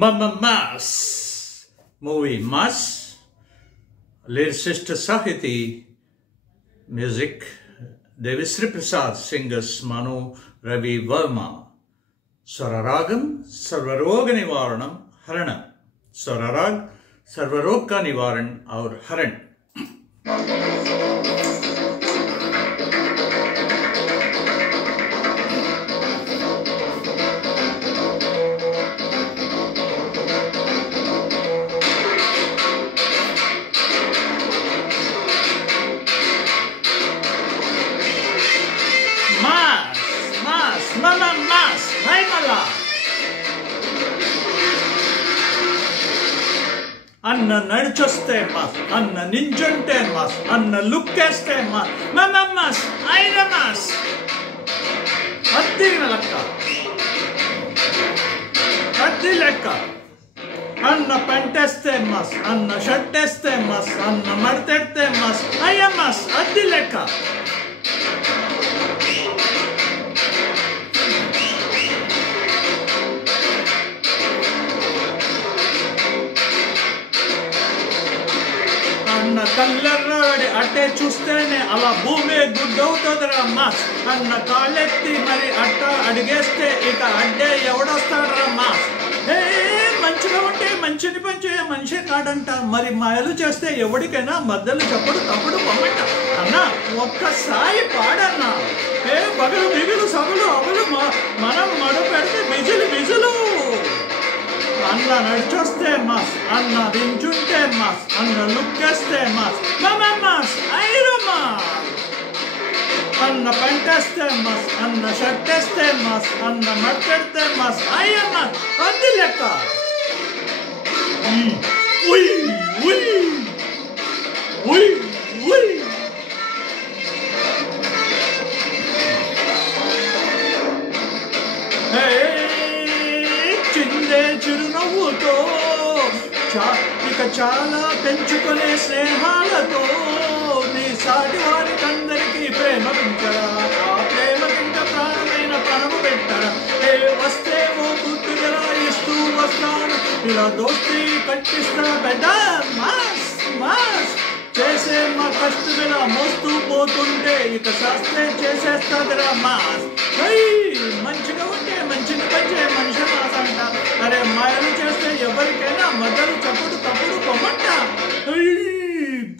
Mass movie Mass, lyricist Sahiti, music Devisri Prasad, singers Manu Ravi Verma, Swararagam Sarvaroga Nivaranam Haranam, Swararag Sarvaroga Nivaran और हरण। Mas, hai mala. Anna నడిచొస్తే mas, Anna నింజుంటే mas, Anna లుక్కేస్తే mas, mas, అయిన mas. అద్దిన లెక్క, అద్ది లెక్క. అన్న పంటేస్తే mas, అన్న షర్టేస్తే mas, అన్న మడతెడితే mas, అయ్య mas, అద్ది లెక్క. అన్న కళ్ళెర్రడి అట్టే చూస్తేనే అలా భూమి గుడ్డవుతుందిరా మాస్. అన్న కాళ్ళెత్తి మరి అట్ట అడిగేస్తే ఇక అడ్డే ఎవడొస్తాడరా మాస్. మంచిగా ఉంటే మంచిని పంచే మనిషి కాడంట, మరి మాయలు చేస్తే ఎవడికైనా మద్దలు చెప్పడు తప్పుడు పొమ్మంట. అన్న ఒక్కసారి పాడన్నా. పగలు మిగులు సగులు అవలు మనం మడు పెడితే బిజులు బిజులు. అన్న నడిచొస్తే మాస్, అన్న దించుంటే మాస్, అన్న లుక్కేస్తే మాస్, మాస్ ఐరు మాస్. అన్న పంటేస్తే మాస్, అన్న షర్టేస్తే మాస్, అన్న మడతెడితే మాస్, అయ్య మాస్ అద్ది లెక్క. చిందే చిరునవ్వుతో ఇక చాలా పెంచుకునే స్నేహాలతో నీ సాటి వారికందరికీ ప్రేమ పెంచరా. ఆ ప్రేమ కింద ప్రాణమైన ప్రాణము పెట్టరా. వస్తే ఓ గుర్తుగా ఇస్తూ వస్తాను, ఇలా దోస్తి కట్టిస్తా బిడ్డ. మాస్ మాస్ చేసే మా కష్టమిలా మోస్తూ పోతుంటే ఇక శాస్త్రే చేసేస్తాదిరా మాస్. మంచిగా ఉంటే మంచిని పంచే మనిషి మాస్ అంట. అరే మాయలు చేస్తే ఎవరికైనా మద్దలు చప్పుడు తప్పుడు పొమ్మంట.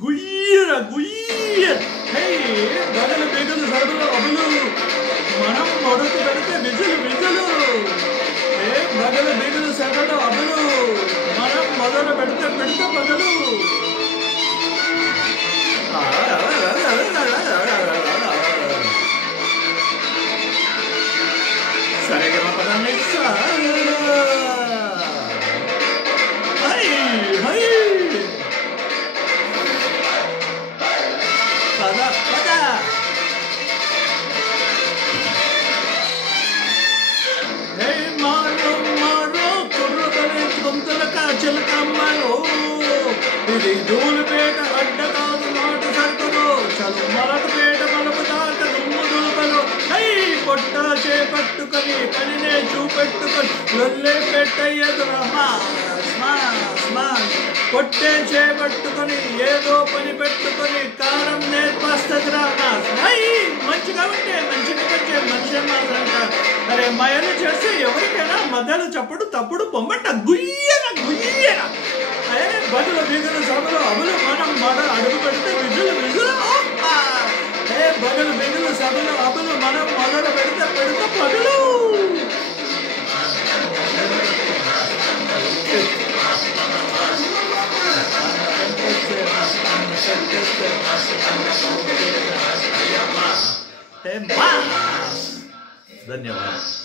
గుయ్యర గుయ్య. బగలు బిగులు సరులు అబులు మనం మొదటి పెడితే బిజులు బిజులు. బగలు బిగులు సరులు అబులు మనం మొదలు పెడితే బదులు. సరిగా పదాన్ని ఇది ధూళిపేట అడ్డ కాదు నాటు సరుకులు. చలు మలకపేట మలుపు దాట దుమ్ము దులుపలు. పొట్ట చేపట్టుకొని పనినే చూపెట్టుకొని లొల్లే పెట్టయ్యదురా మాస్ మాస్ మాస్. పొట్టే చేపట్టుకొని ఏదో పని పెట్టుకొని కారం నేర్పస్తదిరా మాస్. మంచిగా ఉంటే మంచిని వచ్చే మనిషి మాస్ అంట. అరే మయలు చేస్తే ఎవరికైనా మధ్యలో చప్పుడు తప్పుడు పొమ్మంట. గుయ్యన గుయ్యన. బదులు బిగులు సభలు అమలు మనం మడ అడుగు పెడితే బిజులు బిజులు. బదులు బిగులు సభలు అమలు మనం మొదలు పెడితే పదులు. ధన్యవాదాలు.